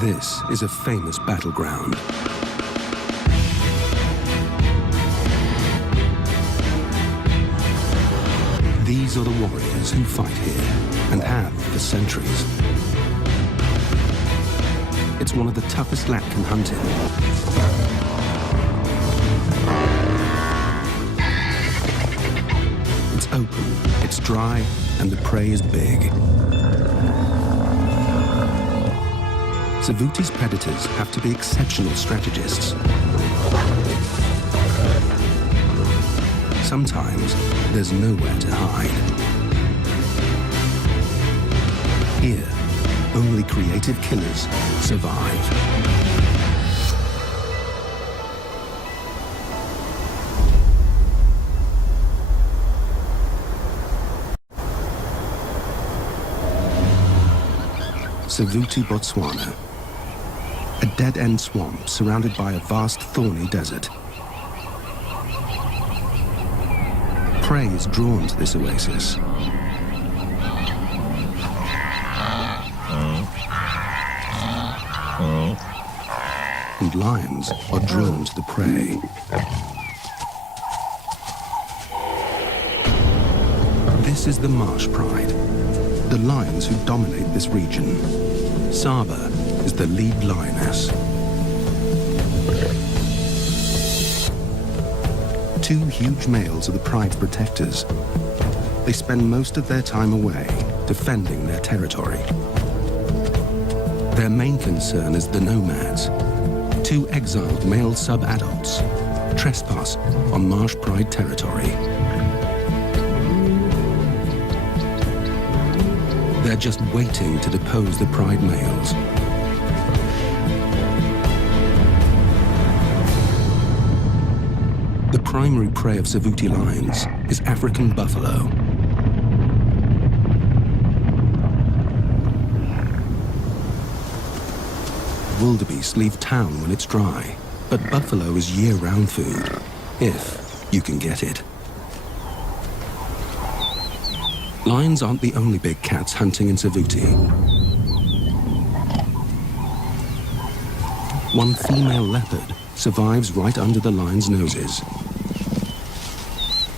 This is a famous battleground. These are the warriors who fight here and have for centuries. It's one of the toughest land can hunt in. It's open, it's dry, and the prey is big. Savuti's predators have to be exceptional strategists. Sometimes there's nowhere to hide. Here, only creative killers survive. Savuti, Botswana. A dead-end swamp surrounded by a vast thorny desert. Prey is drawn to this oasis. And lions are drawn to the prey. This is the marsh pride, the lions who dominate this region. Saba is the lead lioness. Two huge males are the pride's protectors. They spend most of their time away, defending their territory. Their main concern is the nomads, two exiled male sub-adults, trespass on marsh pride territory. They're just waiting to depose the pride males. The primary prey of Savuti lions is African buffalo. Wildebeest leave town when it's dry, but buffalo is year-round food, if you can get it. Lions aren't the only big cats hunting in Savuti. One female leopard survives right under the lion's noses.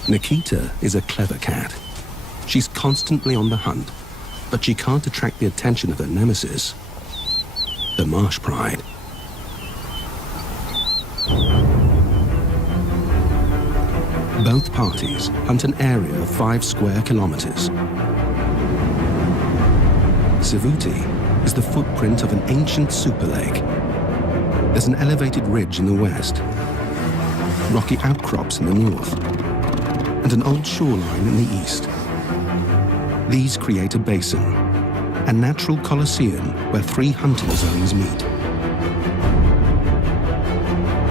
Nikita is a clever cat. She's constantly on the hunt, but she can't attract the attention of her nemesis, the marsh pride. Both parties hunt an area of 5 square kilometers. Savuti is the footprint of an ancient super lake. There's an elevated ridge in the west, rocky outcrops in the north, and an old shoreline in the east. These create a basin, a natural coliseum where 3 hunting zones meet.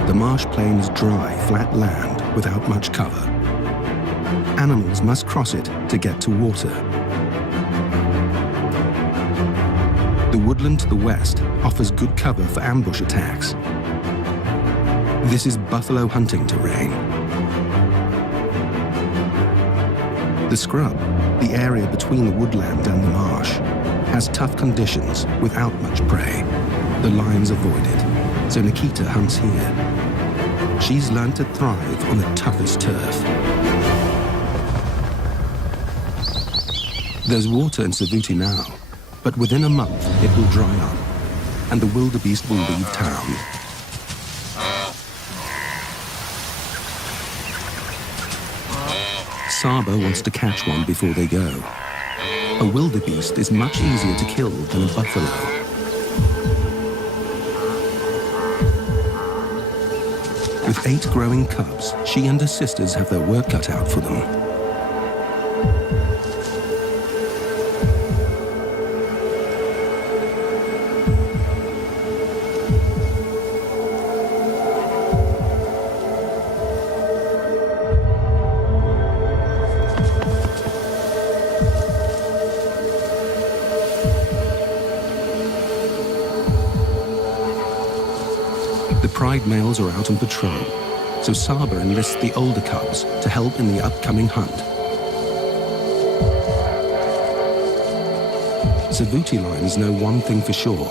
The marsh plain is dry, flat land without much cover. Animals must cross it to get to water. The woodland to the west offers good cover for ambush attacks. This is buffalo hunting terrain. The scrub, the area between the woodland and the marsh, has tough conditions without much prey. The lions avoid it, so Nikita hunts here. She's learned to thrive on the toughest turf. There's water in Savuti now, but within a month it will dry up, and the wildebeest will leave town. Saba wants to catch one before they go. A wildebeest is much easier to kill than a buffalo. With 8 growing cubs, she and her sisters have their work cut out for them. The pride males are out on patrol, so Saba enlists the older cubs to help in the upcoming hunt. Savuti lions know one thing for sure.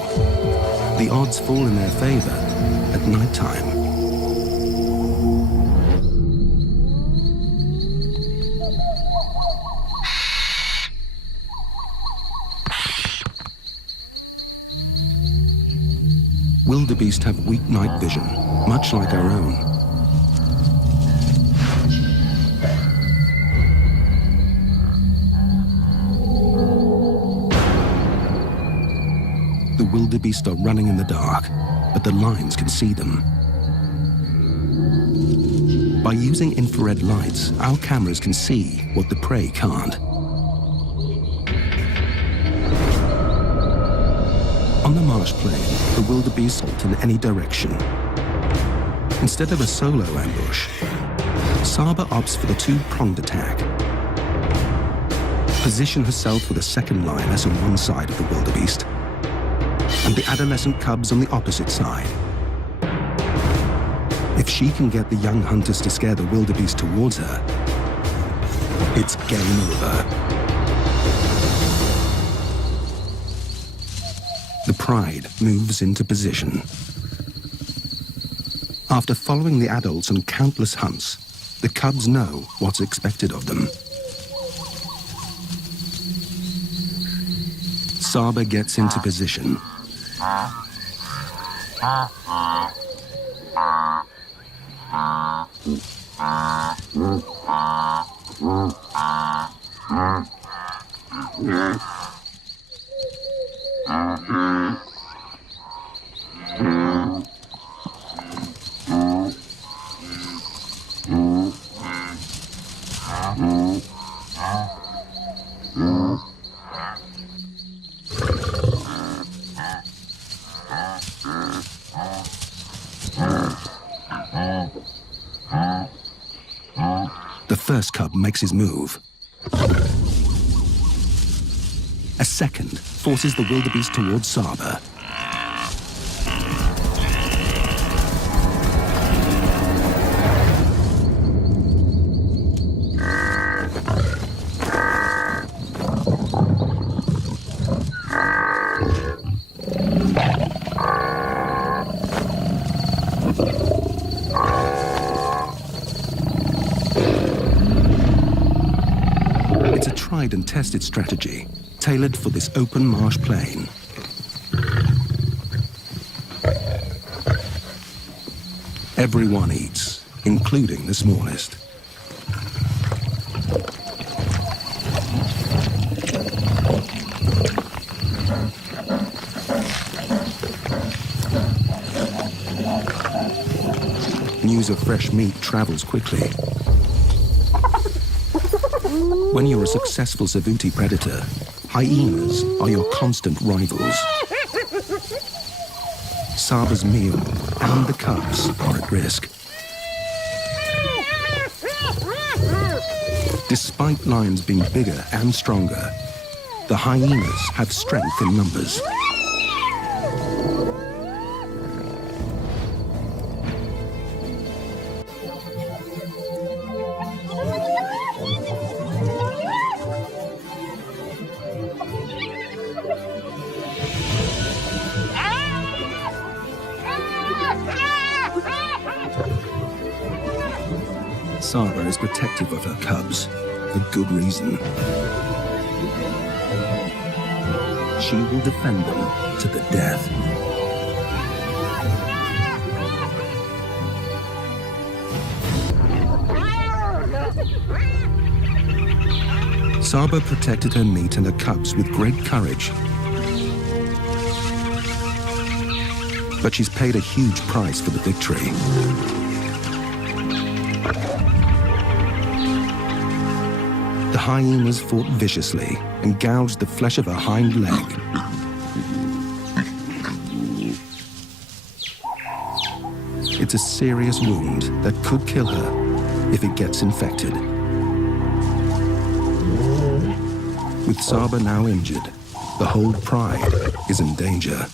The odds fall in their favor at night time. Wildebeest have weak night vision, much like our own. The wildebeest are running in the dark, but the lions can see them. By using infrared lights, our cameras can see what the prey can't. On the marsh plain, the wildebeest halt in any direction. Instead of a solo ambush, Saba opts for the two-pronged attack. Position herself with a second lioness on one side of the wildebeest, and the adolescent cubs on the opposite side. If she can get the young hunters to scare the wildebeest towards her, it's game over. The pride moves into position. After following the adults on countless hunts, the cubs know what's expected of them. Saba gets into position. The first cub makes his move. A second forces the wildebeest towards Saba. It's a tried and tested strategy, tailored for this open marsh plain. Everyone eats, including the smallest. News of fresh meat travels quickly. When you're a successful Savuti predator, hyenas are your constant rivals. Saba's meal and the cubs are at risk. Despite lions being bigger and stronger, the hyenas have strength in numbers. Saba is protective of her cubs, for good reason. She will defend them to the death. Saba protected her meat and her cubs with great courage. But she's paid a huge price for the victory. The hyenas fought viciously and gouged the flesh of her hind leg. It's a serious wound that could kill her if it gets infected. With Saba now injured, the whole pride is in danger.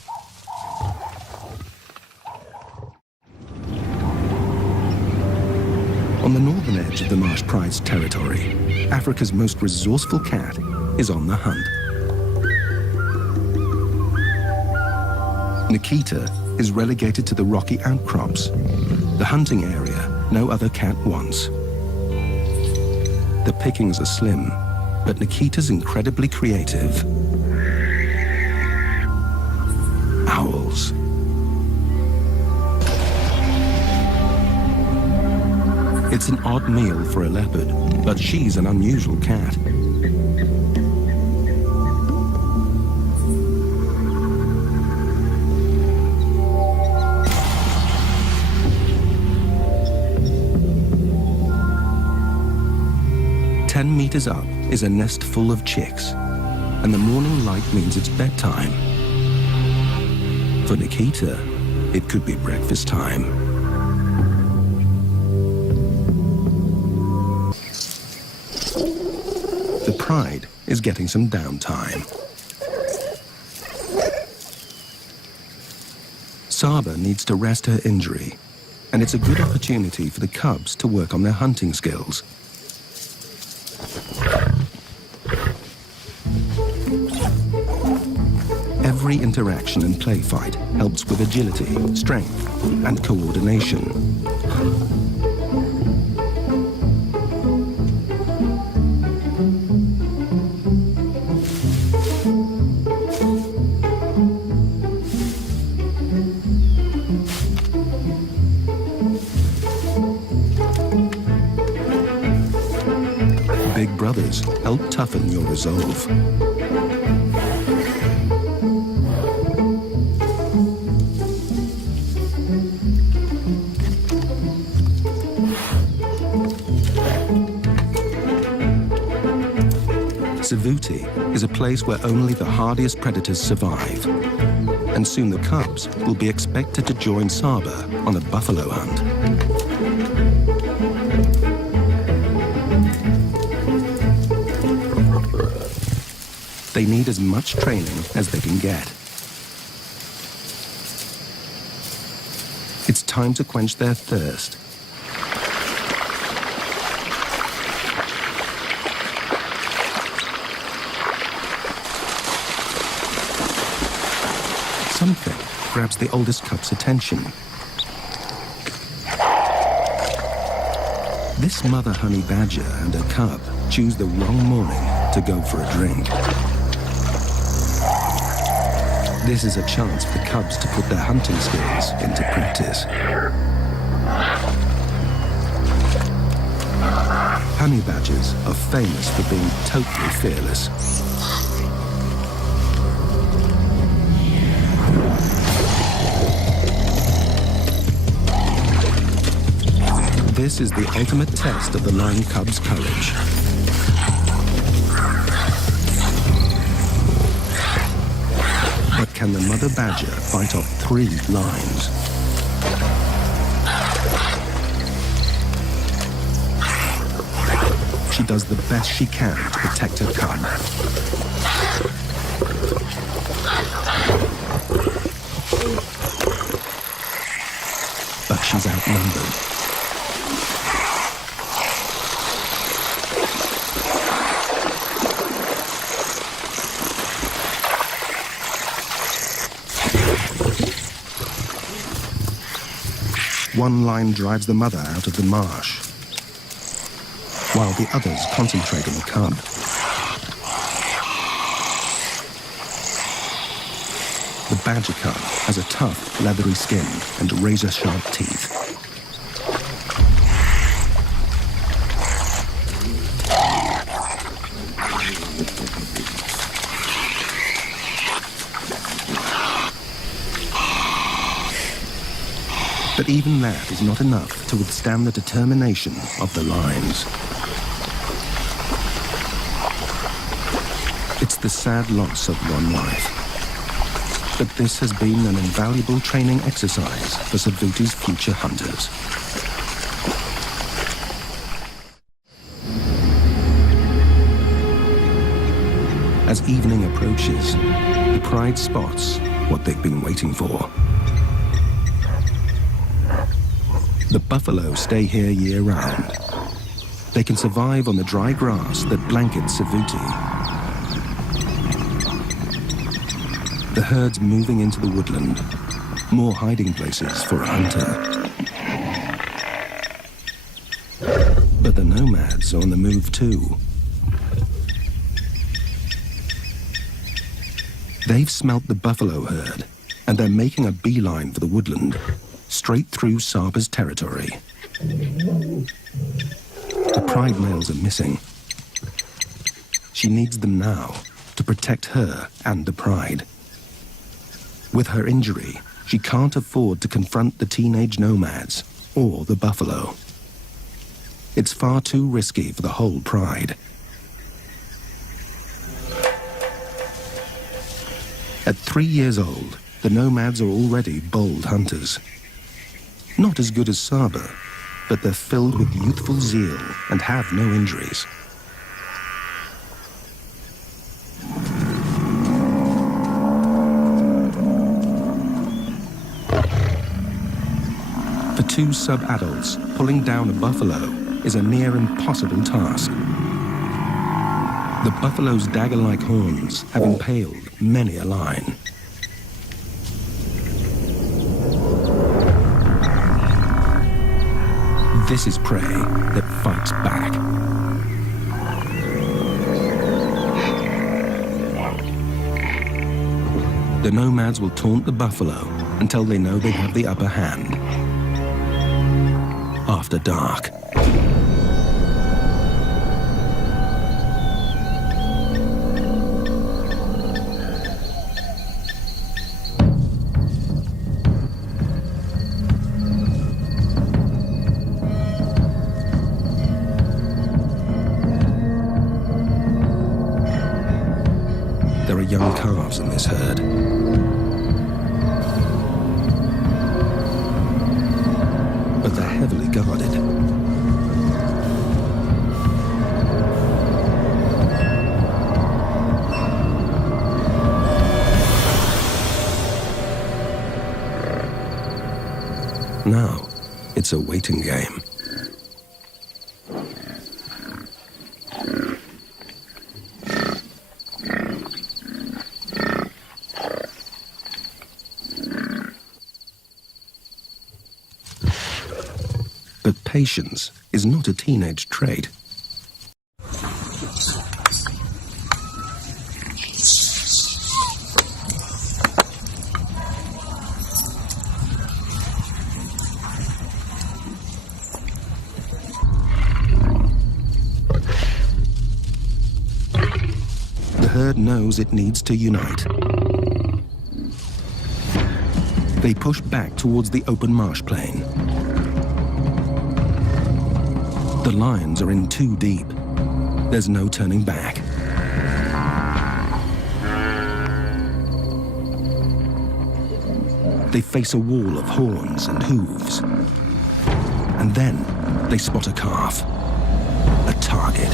On the northern edge of the Marsh Pride's territory, Africa's most resourceful cat is on the hunt. Nikita is relegated to the rocky outcrops, the hunting area no other cat wants. The pickings are slim, but Nikita's incredibly creative. Owls. It's an odd meal for a leopard, but she's an unusual cat. "10 meters up is a nest full of chicks, and the morning light means it's bedtime. For Nikita, it could be breakfast time." The pride is getting some downtime. Saba needs to rest her injury, and it's a good opportunity for the cubs to work on their hunting skills. Every interaction and play fight helps with agility, strength, and coordination. Big brothers help toughen your resolve. Savuti is a place where only the hardiest predators survive, and soon the cubs will be expected to join Saba on a buffalo hunt. They need as much training as they can get. It's time to quench their thirst. Something grabs the oldest cub's attention. This mother honey badger and her cub choose the wrong morning to go for a drink. This is a chance for the cubs to put their hunting skills into practice. Honey badgers are famous for being totally fearless. This is the ultimate test of the lion cub's courage. But can the mother badger fight off 3 lions? She does the best she can to protect her cub. But she's outnumbered. One lion drives the mother out of the marsh, while the others concentrate on the cub. The badger cub has a tough, leathery skin and razor-sharp teeth. But even that is not enough to withstand the determination of the lions. It's the sad loss of one life. But this has been an invaluable training exercise for Savuti's future hunters. As evening approaches, the pride spots what they've been waiting for. The buffalo stay here year-round. They can survive on the dry grass that blankets Savuti. The herd's moving into the woodland. More hiding places for a hunter. But the nomads are on the move too. They've smelt the buffalo herd, and they're making a beeline for the woodland, straight through Saba's territory. The pride males are missing. She needs them now to protect her and the pride. With her injury, she can't afford to confront the teenage nomads or the buffalo. It's far too risky for the whole pride. At 3 years old, the nomads are already bold hunters. Not as good as Saba, but they're filled with youthful zeal and have no injuries. For two sub-adults, pulling down a buffalo is a near impossible task. The buffalo's dagger-like horns have impaled many a lion. This is prey that fights back. The nomads will taunt the buffalo until they know they have the upper hand. After dark. There are young calves in this herd. But they're heavily guarded. Now, it's a waiting game. But patience is not a teenage trait. The herd knows it needs to unite. They push back towards the open marsh plain. The lions are in too deep. There's no turning back. They face a wall of horns and hooves. And then they spot a calf. A target.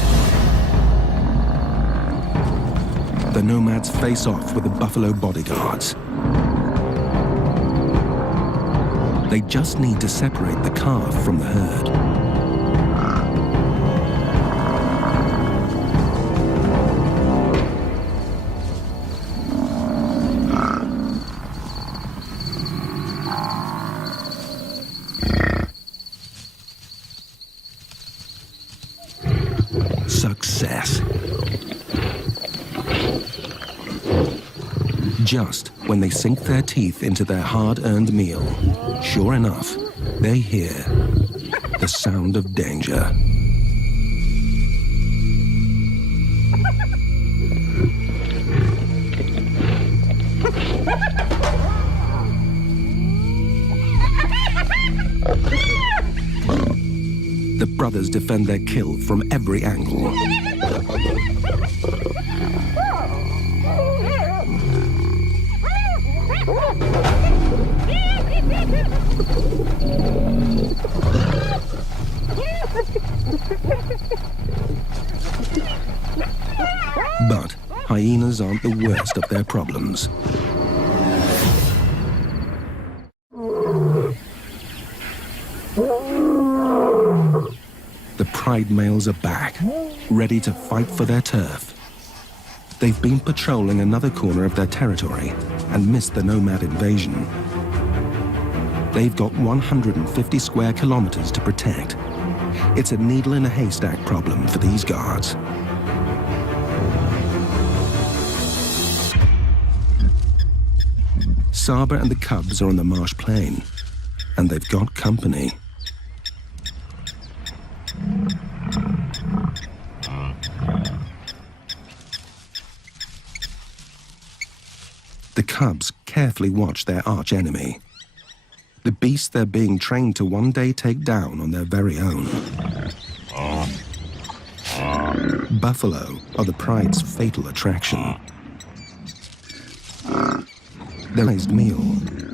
The nomads face off with the buffalo bodyguards. They just need to separate the calf from the herd. Success. Just when they sink their teeth into their hard-earned meal, sure enough, they hear the sound of danger. The brothers defend their kill from every angle. But hyenas aren't the worst of their problems. The pride males are back, ready to fight for their turf. They've been patrolling another corner of their territory and missed the nomad invasion. They've got 150 square kilometers to protect. It's a needle in a haystack problem for these guards. Saba and the cubs are on the marsh plain, and they've got company. The cubs carefully watch their arch-enemy, the beast they're being trained to one day take down on their very own. Buffalo are the pride's fatal attraction. They're a nice meal,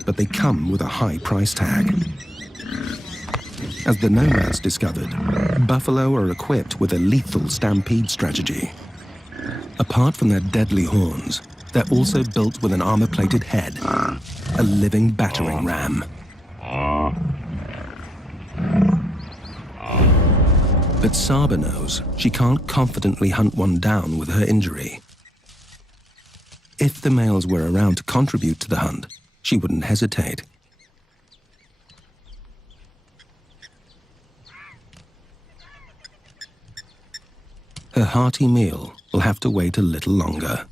but they come with a high price tag. As the nomads discovered, buffalo are equipped with a lethal stampede strategy. Apart from their deadly horns, they're also built with an armor-plated head, a living battering ram. But Saba knows she can't confidently hunt one down with her injury. If the males were around to contribute to the hunt, she wouldn't hesitate. Her hearty meal will have to wait a little longer.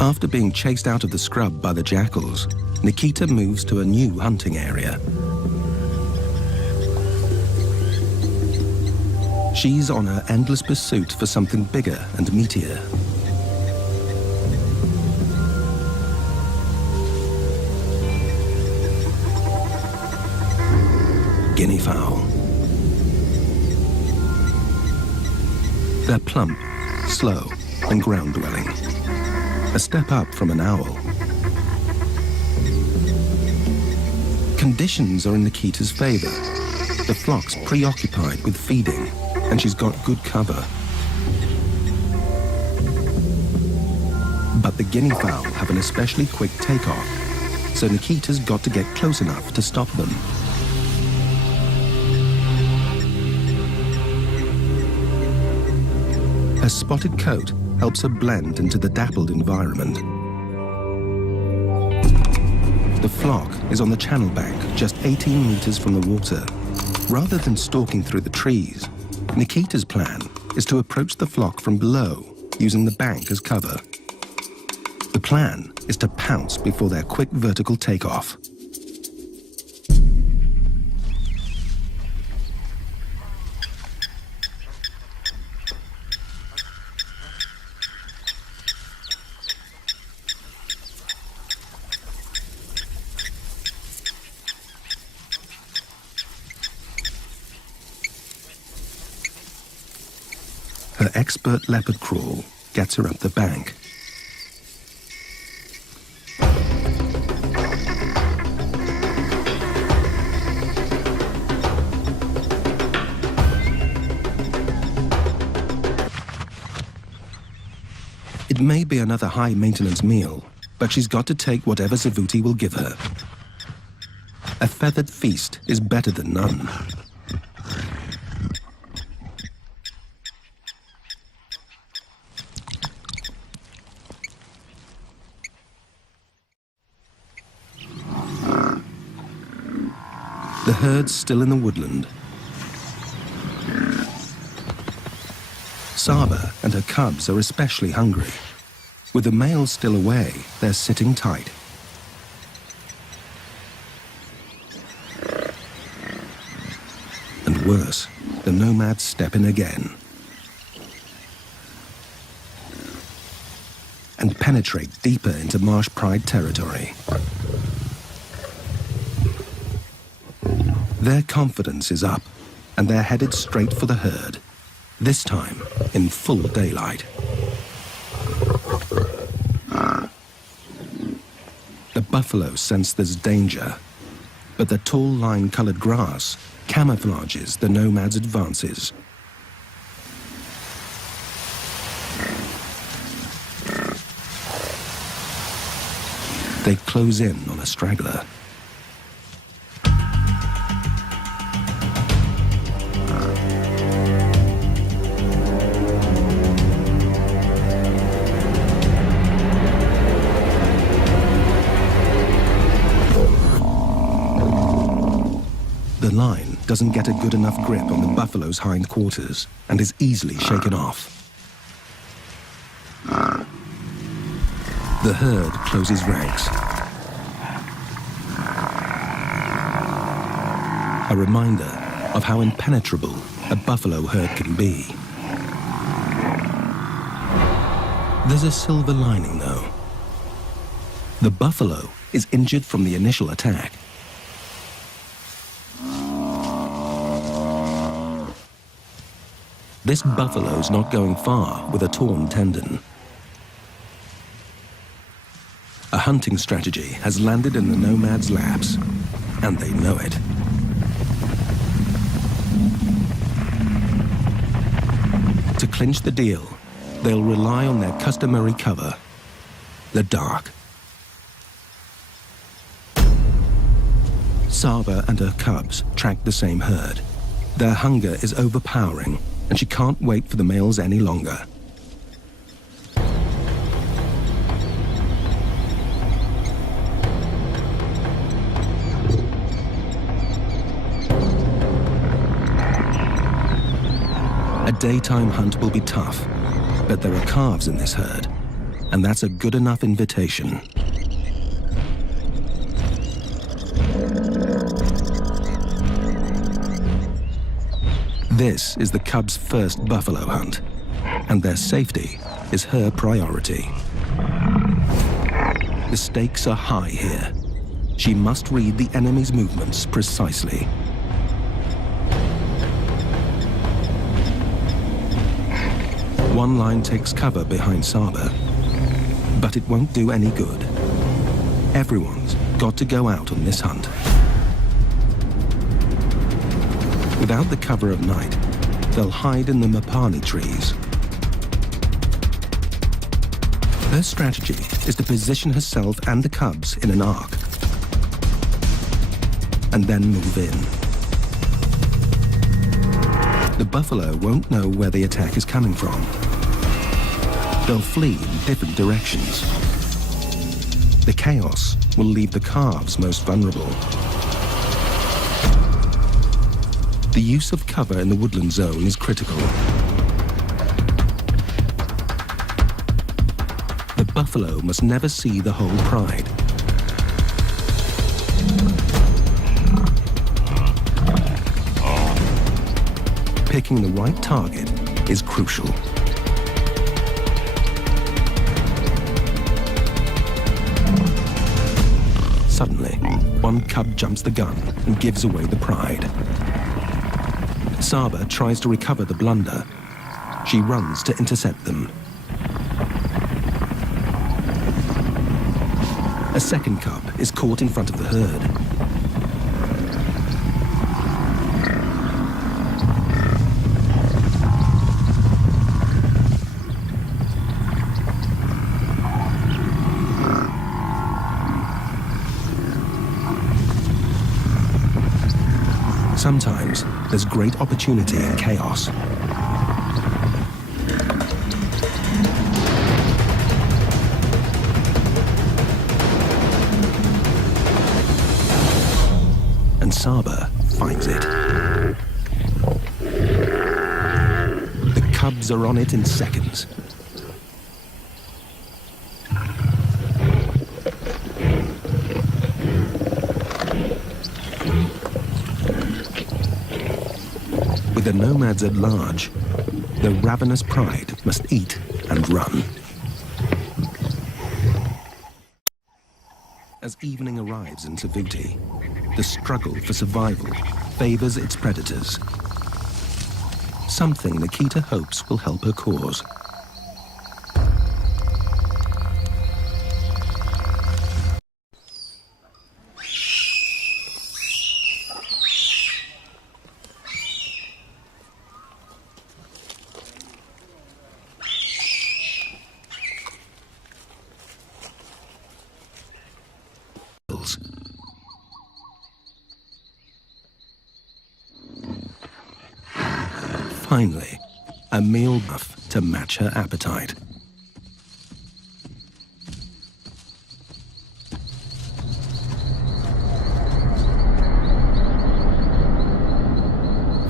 After being chased out of the scrub by the jackals, Nikita moves to a new hunting area. She's on her endless pursuit for something bigger and meatier. Guinea fowl. They're plump, slow, and ground-dwelling. A step up from an owl. Conditions are in Nikita's favor. The flock's preoccupied with feeding, and she's got good cover. But the guinea fowl have an especially quick takeoff, so Nikita's got to get close enough to stop them. Her spotted coat helps her blend into the dappled environment. The flock is on the channel bank, just 18 meters from the water. Rather than stalking through the trees, Nikita's plan is to approach the flock from below, using the bank as cover. The plan is to pounce before their quick vertical takeoff. Her expert leopard crawl gets her up the bank. It may be another high-maintenance meal, but she's got to take whatever Savuti will give her. A feathered feast is better than none. The herd's still in the woodland. Saba and her cubs are especially hungry. With the males still away, they're sitting tight. And worse, the nomads step in again and penetrate deeper into marsh pride territory. Their confidence is up, and they're headed straight for the herd, this time in full daylight. The buffalo sense there's danger, but the tall lime-colored grass camouflages the nomads' advances. They close in on a straggler. line doesn't get a good enough grip on the buffalo's hindquarters and is easily shaken off. The herd closes ranks. A reminder of how impenetrable a buffalo herd can be. There's a silver lining, though. The buffalo is injured from the initial attack. This buffalo's not going far with a torn tendon. A hunting strategy has landed in the nomad's laps, and they know it. To clinch the deal, they'll rely on their customary cover, the dark. Saba and her cubs track the same herd. Their hunger is overpowering, and she can't wait for the males any longer. A daytime hunt will be tough, but there are calves in this herd, and that's a good enough invitation. This is the cubs' first buffalo hunt, and their safety is her priority. The stakes are high here. She must read the enemy's movements precisely. One line takes cover behind Saba, but it won't do any good. Everyone's got to go out on this hunt. Without the cover of night, they'll hide in the mapani trees. Her strategy is to position herself and the cubs in an arc, and then move in. The buffalo won't know where the attack is coming from. They'll flee in different directions. The chaos will leave the calves most vulnerable. The use of cover in the woodland zone is critical. The buffalo must never see the whole pride. Picking the right target is crucial. Suddenly, one cub jumps the gun and gives away the pride. Saba tries to recover the blunder. She runs to intercept them. A second cub is caught in front of the herd. Sometimes there's great opportunity in chaos. And Saba finds it. The cubs are on it in seconds. With the nomads at large, the ravenous pride must eat and run. As evening arrives in Savuti, the struggle for survival favors its predators. Something Nikita hopes will help her cause. Finally, a meal enough to match her appetite.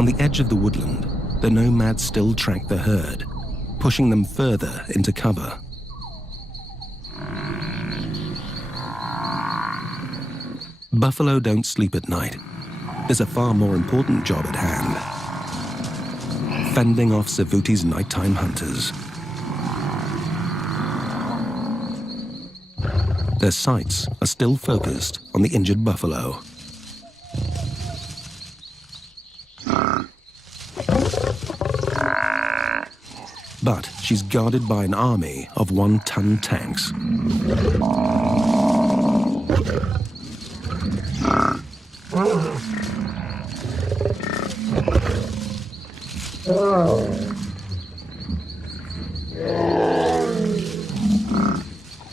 On the edge of the woodland, the nomads still track the herd, pushing them further into cover. Buffalo don't sleep at night. There's a far more important job at hand: fending off Savuti's nighttime hunters. Their sights are still focused on the injured buffalo. But she's guarded by an army of 1-ton tanks.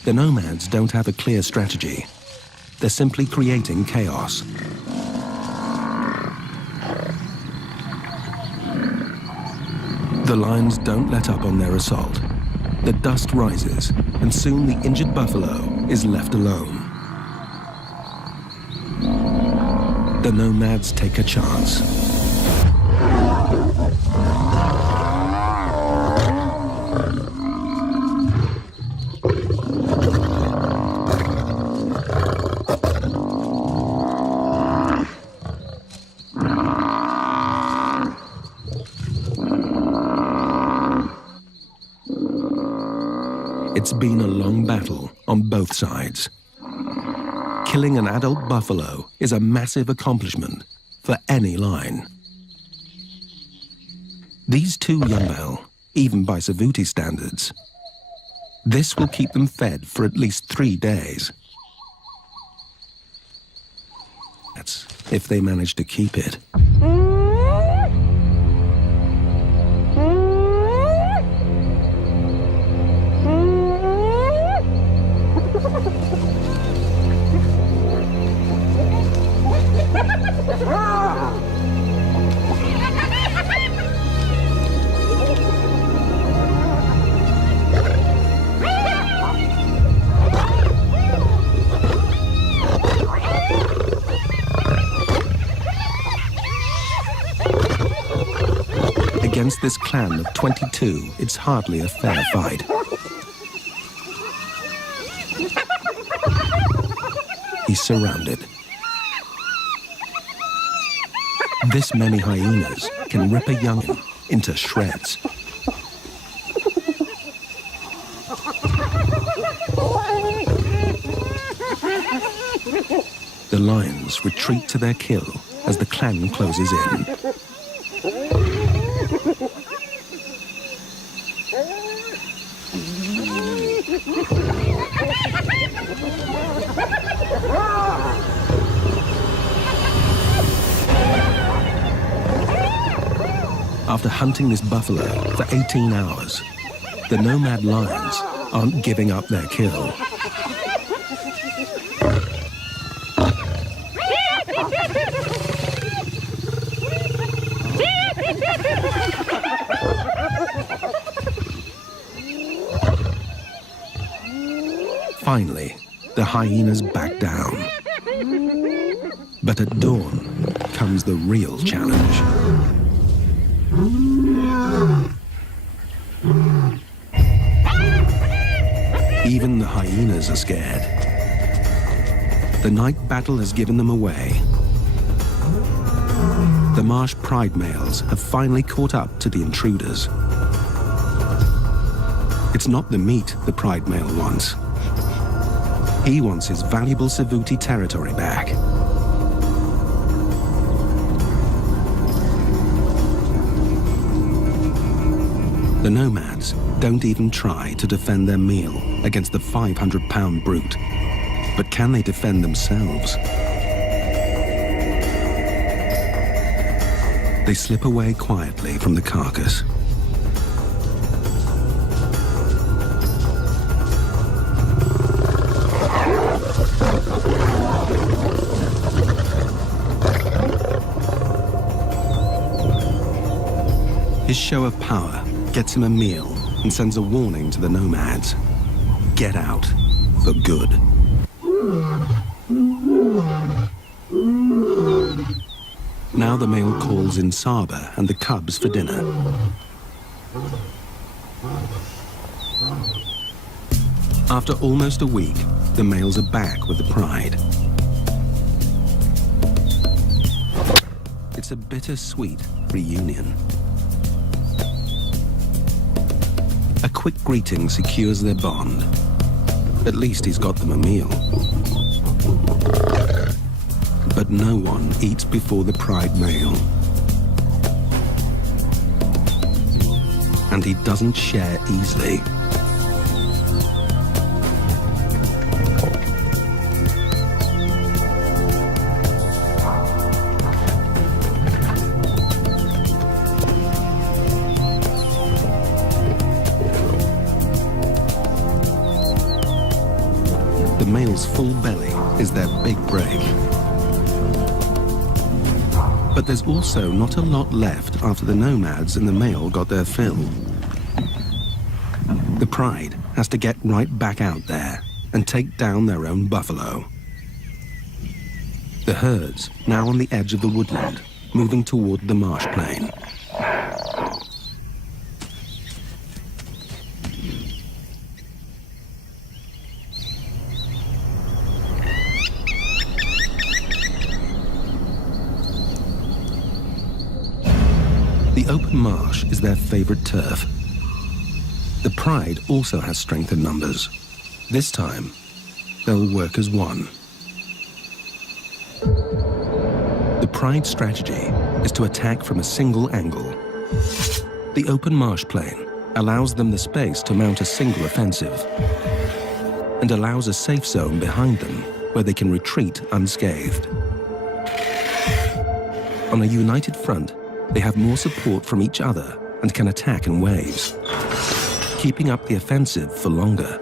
The nomads don't have a clear strategy. They're simply creating chaos. The lions don't let up on their assault. The dust rises, and soon the injured buffalo is left alone. The nomads take a chance. It's been a long battle on both sides. Killing an adult buffalo is a massive accomplishment for any line. These two young buffalo, even by Savuti standards, this will keep them fed for at least 3 days. That's if they manage to keep it. Against this clan of 22, it's hardly a fair fight. He's surrounded. This many hyenas can rip a young'un into shreds. The lions retreat to their kill as the clan closes in. After hunting this buffalo for 18 hours, the nomad lions aren't giving up their kill. Finally, the hyenas back down. But at dawn comes the real challenge. Even the hyenas are scared. The night battle has given them away. The marsh pride males have finally caught up to the intruders. It's not the meat the pride male wants. He wants his valuable Savuti territory back. The nomads don't even try to defend their meal against the 500-pound brute. But can they defend themselves? They slip away quietly from the carcass. His show of power gets him a meal and sends a warning to the nomads. Get out for good. Now Now the male calls in Saba and the cubs for dinner. After almost a week, the males are back with the pride. It's a bittersweet reunion. A quick greeting secures their bond. At least he's got them a meal. But no one eats before the pride male. And he doesn't share easily. The male's full belly is their big break. But there's also not a lot left after the nomads and the male got their fill. The pride has to get right back out there and take down their own buffalo. The herd's now on the edge of the woodland, moving toward the marsh plain. The open marsh is their favorite turf. The pride also has strength in numbers. This time, they'll work as one. The pride strategy is to attack from a single angle. The open marsh plain allows them the space to mount a single offensive and allows a safe zone behind them where they can retreat unscathed. On a united front, they have more support from each other and can attack in waves, keeping up the offensive for longer.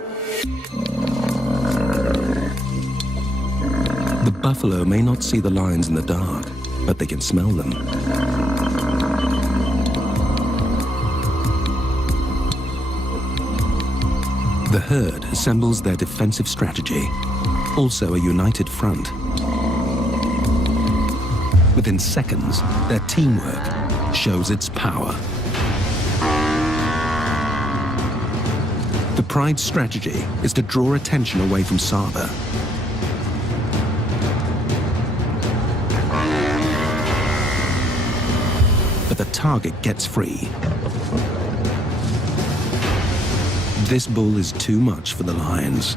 The buffalo may not see the lions in the dark, but they can smell them. The herd assembles their defensive strategy, also a united front. Within seconds, their teamwork shows its power. The pride's strategy is to draw attention away from Saba. But the target gets free. This bull is too much for the lions.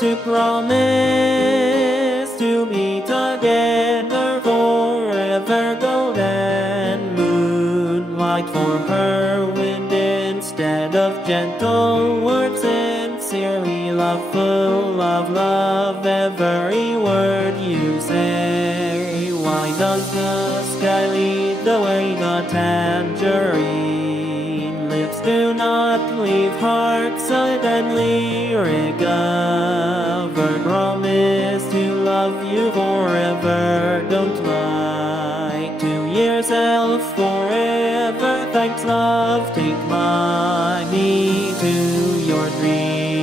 to promise to be together forever. Golden moonlight for her wind instead of gentle words. Sincerely loveful of love, every word you say. Why does the sky lead the way? The tangerine lips do not leave heart suddenly recover. Promise to love you forever. Don't lie to yourself forever. Thanks, love, take me to your dream.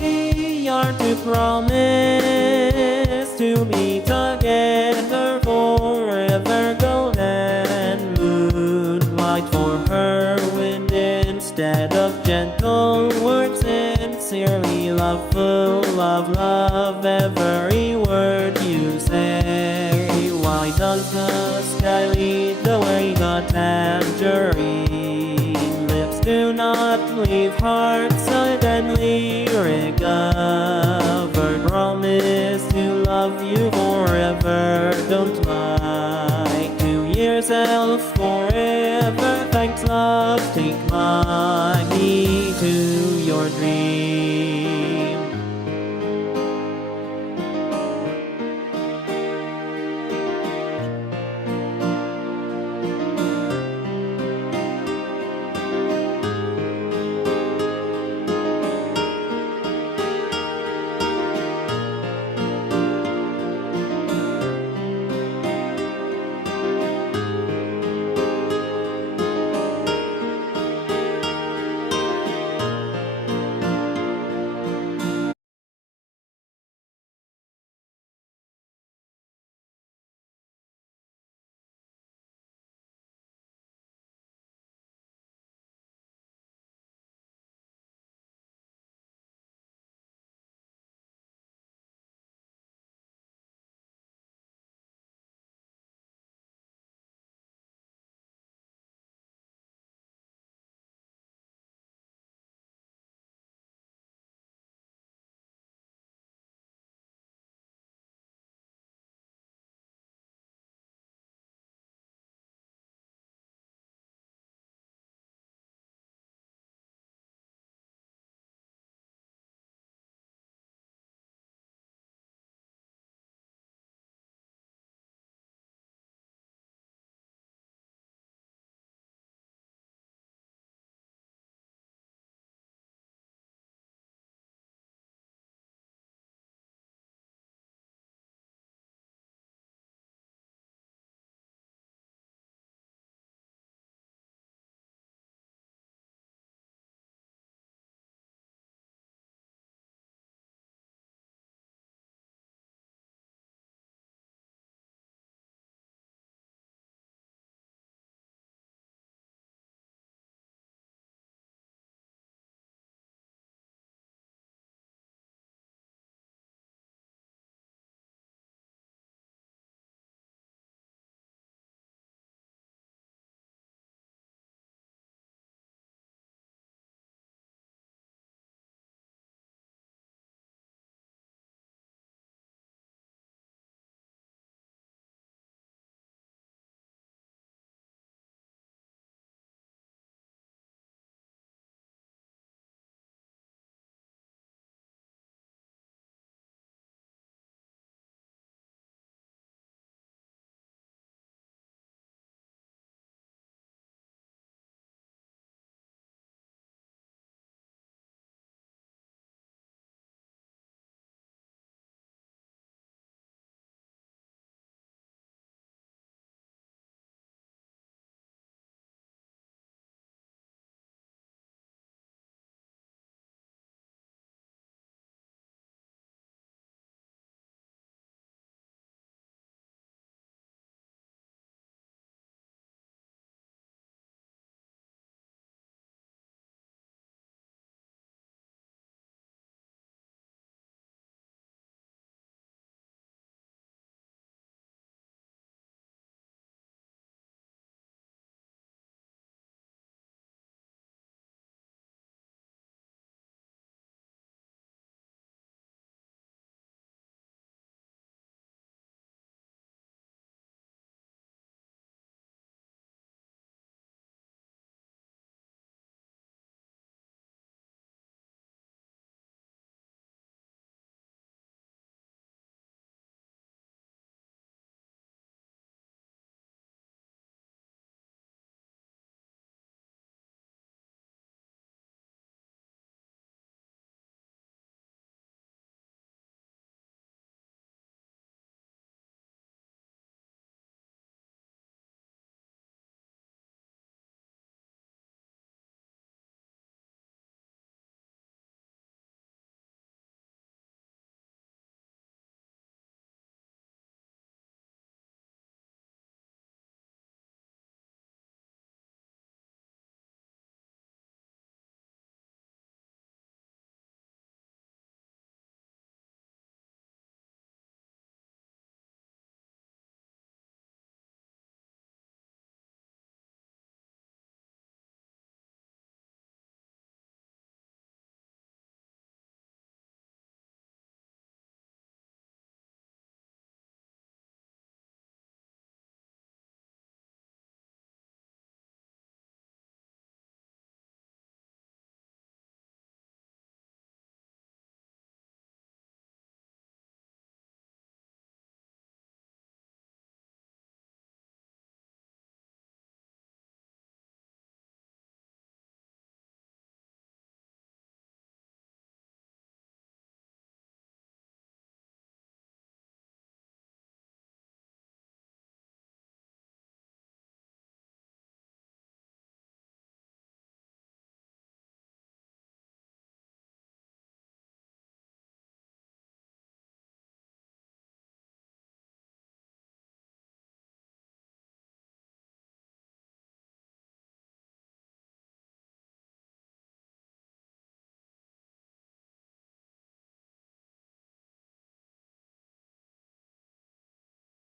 We are to promise to be together forever. Golden moonlight for her wind instead of gentle words. Sincerely loveful of love, every word you say. Why does the sky lead the way? The tangerine lips do not leave heart suddenly recover. Promise to love you forever. Don't lie to yourself forever. Thanks, love, take me to your dream.